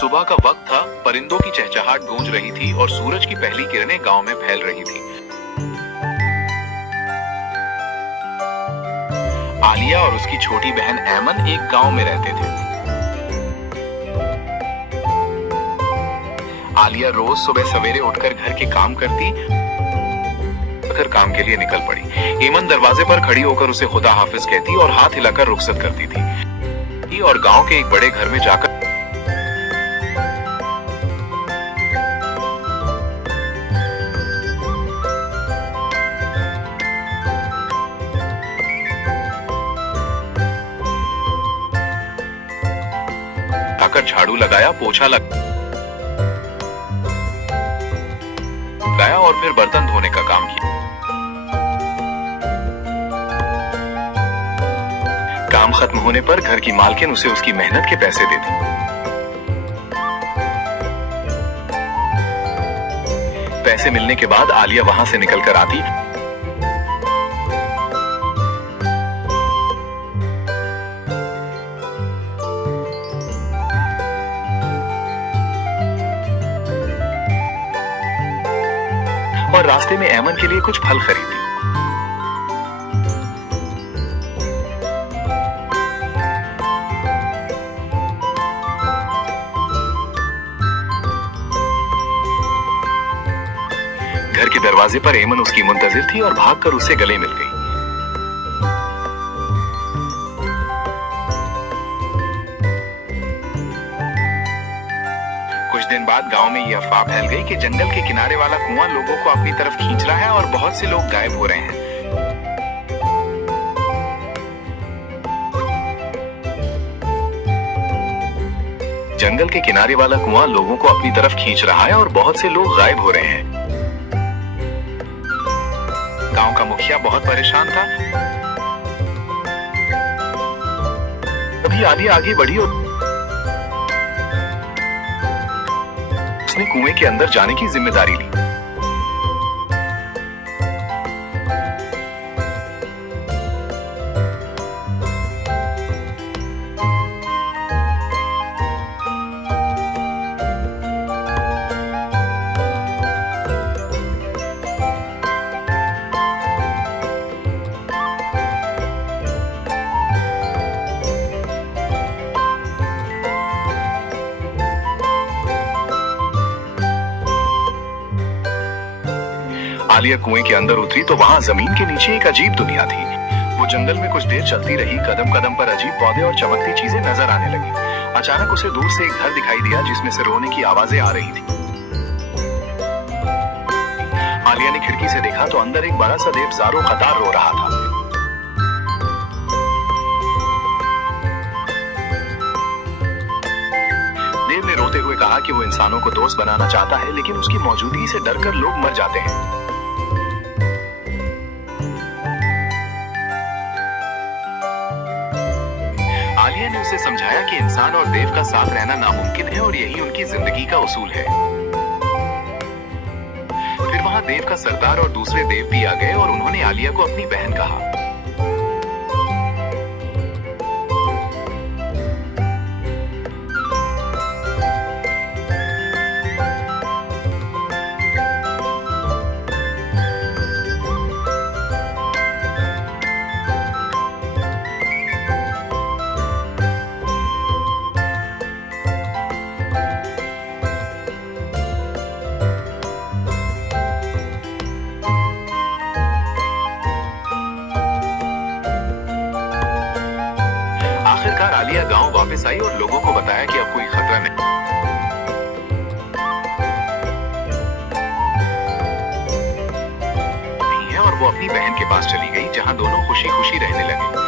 सुबह का वक्त था, परिंदों की चहचहाट गूंज रही थी और सूरज की पहली किरणें गांव में फैल रही थी। आलिया और उसकी छोटी बहन ऐमन एक गांव में रहते थे। आलिया रोज सुबह सवेरे उठकर घर के काम करती, फिर काम के लिए निकल पड़ी। ऐमन दरवाजे पर खड़ी होकर उसे खुदा हाफिज कहती और हाथ हिलाकर रुखसत करती थी और गांव के एक बड़े घर में जाकर आकर झाड़ू लगाया, पोछा लगाया और फिर बर्तन धोने का काम किया। काम खत्म होने पर घर की मालकिन उसे उसकी मेहनत के पैसे देती। पैसे मिलने के बाद आलिया वहां से निकलकर आती और रास्ते में ऐमन के लिए कुछ फल खरीदती। घर के दरवाजे पर ऐमन उसकी मुंतजिर थी और भागकर उससे गले मिल गई। कुछ दिन बाद गांव में यह अफवाह फैल गई कि जंगल के किनारे वाला कुआं लोगों को अपनी तरफ खींच रहा है और बहुत से लोग गायब हो रहे हैं। जंगल के किनारे वाला कुआं लोगों को अपनी तरफ खींच रहा है और बहुत से लोग गायब हो रहे हैं। गांव का मुखिया बहुत परेशान था। तभी आलिया आगे बढ़ी और उसने कुएं के अंदर जाने की जिम्मेदारी ली। आलिया कुएं के अंदर उतरी तो वहां जमीन के नीचे एक अजीब दुनिया थी। वो जंगल में कुछ देर चलती रही, कदम कदम पर अजीब पौधे और चमकती चीजें नजर आने लगी। अचानक उसे दूर से एक घर दिखाई दिया जिसमें से रोने की आवाजें आ रही थी। आलिया ने खिड़की से देखा तो अंदर एक बड़ा सा देव ज़ारो कतार रो रहा था। देव ने रोते हुए कहा कि वो इंसानों को दोस्त बनाना चाहता है, लेकिन उसकी मौजूदगी से डरकर लोग मर जाते हैं। आलिया ने उसे समझाया कि इंसान और देव का साथ रहना नामुमकिन है और यही उनकी जिंदगी का उसूल है। फिर वहां देव का सरदार और दूसरे देव भी आ गए और उन्होंने आलिया को अपनी बहन कहा। आखिरकार आलिया गांव वापस आई और लोगों को बताया कि अब कोई खतरा नहीं है और वो अपनी बहन के पास चली गई, जहां दोनों खुशी खुशी रहने लगे।